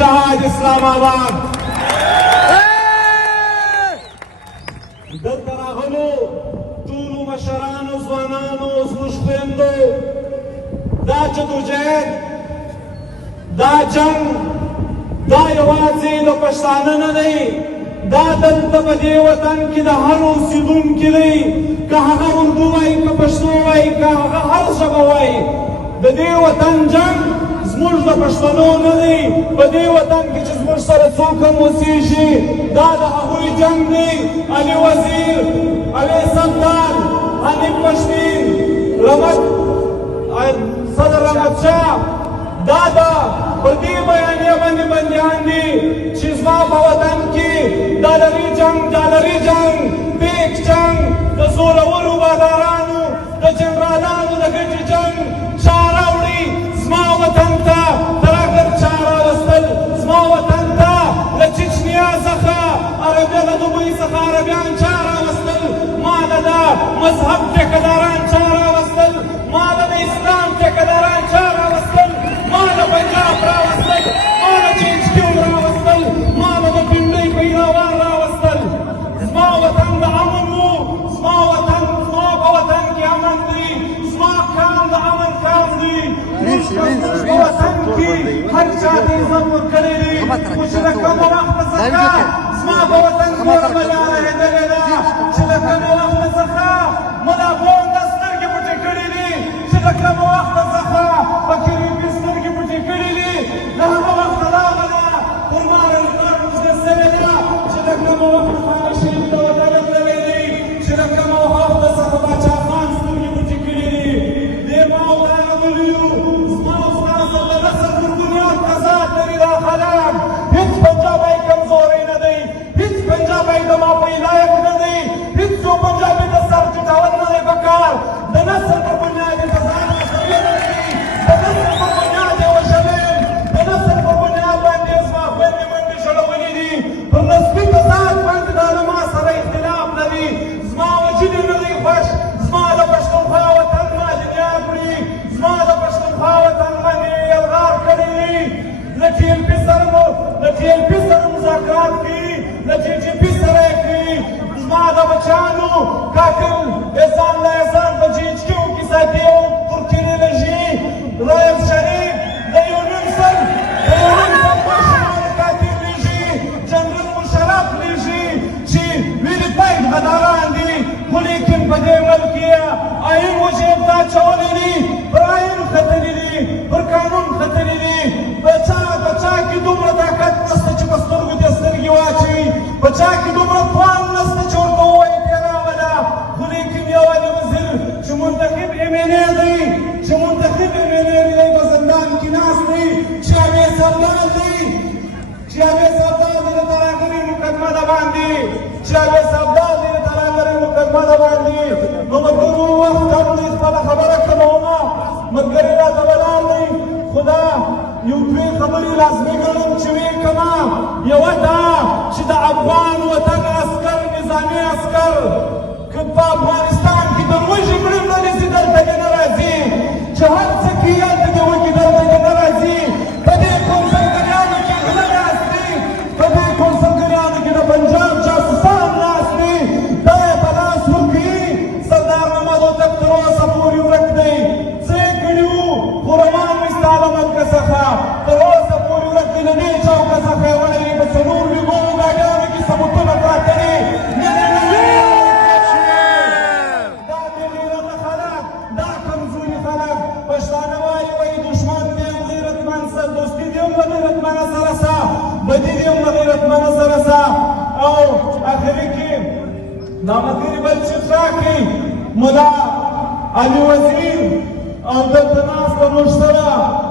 جهاد اسلام آباد دلته راغلو ټولو مشرانو ځوانانو زموږ خویندو دا جدوجہد دا جنګ دا یوازې د پښتانه نه دی دا دلته په دې وطن کې د هر اوسېدونکي دی که هغه اردو وایي که پښتو وایي که هغه هر ژبه وایي د دې وطن جنګ زموږ د پښتنو نه دی په دې وطن کې چې زموږ سره څوک هم اوسېږي دا د هغوی جنګ دی علي وزیر علي سمدان حنیف پشمین صدر احمد شاه دا پر دې بیانیه باندې بندیان دي چې زما په وطن کې ډالري جنګ بیک جنګ د زورورو بادارانو د جنرالانو د ګټې جنګ چا راوړي زما وطن ته تراکر چا راوستل زما وطن ته له چچنیا څخه عربیا له دوبۍ څخه عربیان چا راوستل ما له د مذهب ټیکهداران چا راوستل ما له د اسلام ټیکهداران چا راوستل ما له پنجاب راوستل ما له چینچکیو راوستل ما له د پنډۍ پیروان راوستل زما وطن د امن و زما په وطن کې امن دی زما کان د امن کان دی په وطن کې هر چا ته عزت ورکړی دی خو چې له کومه وخته څخه زما په وطن کور ملا رهېدلې ده چې له کومه وخته څخه ملا بونده سترګې پټې کړې دي چې له کومه وخته څخه پکې ریپې سترګې پټې کړې دي له هغه وخته راغله پر ما رنګار اوږده سوې ده چې له کومه وخته خانه شریف ته ودرېدلې دي چې له کومه وخته څخه باچا خان سترګې پټې کړې دي دې ما ورغلي یو زما او ستاسو د نسل پر بنیاد تضاد لري دا خلک هېڅ پنجابی کمزوری نه دی هېڅ پنجابی د ماپۍ لایق نه دی هېڅ یو پنجابي د سر ټیټول نه دی پکار د نسل پر بنیاد یې تضاد مسلې نه لري د نسل پر بنیاد یې وژلې د نسل پر بنیاد باندې یې زما خویندې منډې شړولې دي پر نسبي تضاد باندې دا له ما سره اختلاف لري زما وجلې نه دی خوښ زما د پښتونخوا وطن باندې دنیا کړي زما د پښتونخوا وطن باندې یلغار کړي دي له TLP سره مذاکرات کوي له TJP سره یې کوي زما د بچیانو قاتل احسان الله احسان په جیچکیو کې ساتي او پر تیرې لږي رایف شریف د یونین سر ماشومان قاتل لږي جنرال مشرف لږي چې ویریفاید غداران دي خو لیکن په دې ملک یې آئین وجیب دا چولی دي پر آئین ختلي دي پر قانون ختلي دي په چا کې دومره طاقت نشته چې په سترګو دې سترګې واچوي په چا کې دومره توان نشته چې ورته ووایي دې راوله خو لیکن یو علي وزیر چې منتخب MNA دی چې منتخب MNA دی په زندان کې ناست دی چې هغې سردار دی چې هغې سردار دی د تراغري مقدمه ده باندې چې هغې سردار دی د تراغري مقدمه ده باندې نو ملګرو وخت راوړي خپله خبره کومه ملګري راته ولاړ دی خدا یو دوی خبرې لازمي ګڼم چې ویې کړمه یوه دا چې د افغان وطن عسکر نظامي عسکر که په افغانستان کې د لوږې مړې مړلې سي دلته دې نه راځي چې هر څه کې هلته دې وکړي دلته دې نه راځي په دې کونسلګریانو کې غله ناست دي په دې کونسلګریانو کې د پنجاب جاسوسان ناست دي دا یې په لاس ورکوي سردار محمد هوتک تر اوسه پورې ورک دی څه یې کړي وو خو روان وي ستا له ملکه څخه تر اوسه پورې ورک دی له دې چوکه څخه یې وړی په څلور ویګو ګاډیانو کې ثبوتونه پراته دي دا بې غیرته خلک دا کمزوري خلک پښتانه وایي دښمن دی هم غیرتمند سه دوستي دی هم له غیرتمنه سره سه بدي دی هم له غیرتمنه سره سه او اخري کې دا ملګري بل چیز راکړي ملا علي وزیر او دلته ناست موږ سره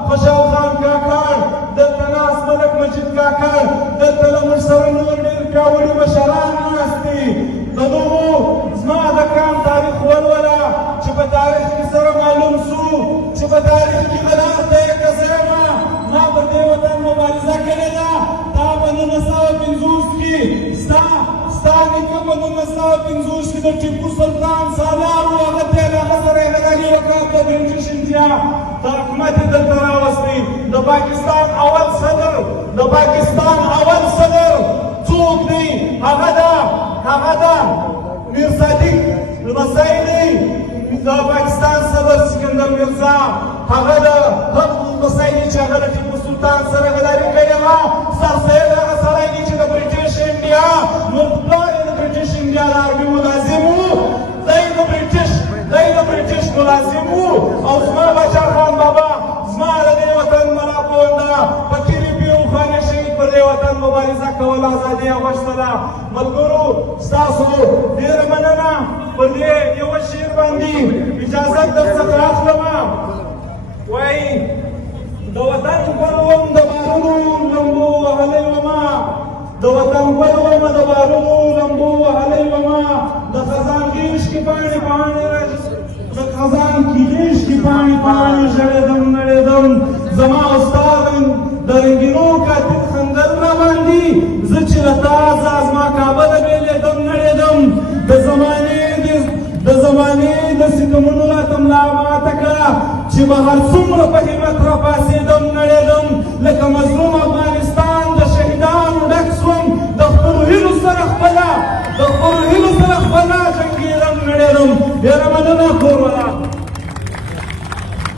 خوشحال خان کاکړ دلته ناست ملک مجید کاکړ دلته له موږ سره نور ډېر پیاوړي مشران ناست دي د دغو زما د کام تاریخ ولوله چې په تاریخ کې سره معلوم سو چې په تاریخ کې غلط دی که زه یمه ما پر دې وطن مبارزه کړې ده تا په 1950 کې ستا نیکه په 1950 کې د ټیپو سلطان سالار و هغه ته یې هغه سره یې غږالي وکړه د برټش انډیا د حکومت یې دلته راوستی د پاکستان اول صدر د هغه ده میر صادق لمسی دی د پاکستان صدر سکندر میرزا، هغه د حق لمسی دی چې هغه د ټیپو سلطان سره غداري کړې وه. سرسید هغه سړی دی چې د برټش انډیا پلار یې د برټش انډیا د عربي ملازم و، دی د برټش ملازم و. او زما بچا خان بابا زما د دې وطن ملا پونده په تیرې پیرو خانې شهید پر دې وطن مبارزه کوله، ازادي یې غوښتله. ملګرو ستاسو ډېره مننه. په دې یوه شعر باندې اجازت درڅخه اخلمه. وایي د وطن ګل وم د بارونو لمبو وهلی ومه، د وطن ګل ومه د بارونو لمبو وهلی ومه، د خزان غیږ کې پاڼې د خزان کې غیږ کې پاڼې ژړېدم نړېدم، زما استاد د رنګینو کاتب خندل را باندې، زه چې له تازه زما کعبه بېلېدم نړېدم، د زمانې د ستمونو راته ملا ماته کړه، چې به هر څومره په همت را پاڅېدم نړېدم، لکه مظلوم افغانستان د شهیدانو ډک شوم، د خپلو هیلو سره خپله جنګېدم نړېدم. ډېره مننه کور ولا